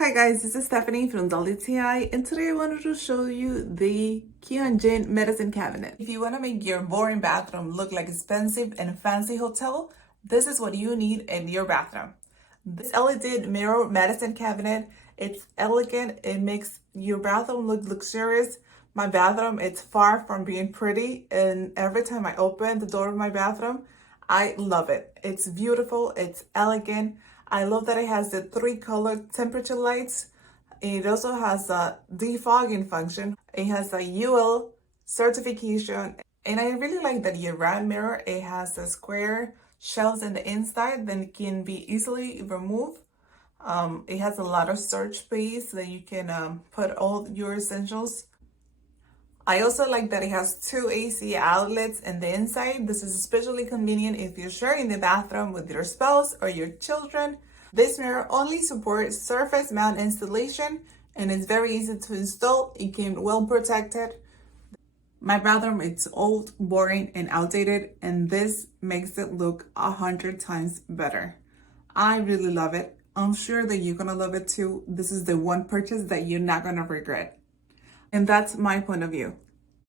Hi guys, this is Stephanie from TI, and today I wanted to show you the Keonjinn medicine cabinet. If you want to make your boring bathroom look like expensive and fancy hotel, this is what you need in your bathroom. This LED mirror medicine cabinet, it's elegant, it makes your bathroom look luxurious. My bathroom, it's far from being pretty, and every time I open the door of my bathroom, I love it. It's beautiful, it's elegant. I love that it has the 3-color temperature lights. It also has a defogging function. It has a UL certification. And I really like that year-round mirror. It has a square shelves in the inside that can be easily removed. It has a lot of storage space that you can put all your essentials. I also like that it has 2 AC outlets in the inside. This is especially convenient if you're sharing the bathroom with your spouse or your children. This mirror only supports surface mount installation and it's very easy to install. It came well protected. My bathroom, it's old, boring, and outdated, and this makes it look 100 times better. I really love it. I'm sure that you're gonna love it too. This is the one purchase that you're not gonna regret. And that's my point of view.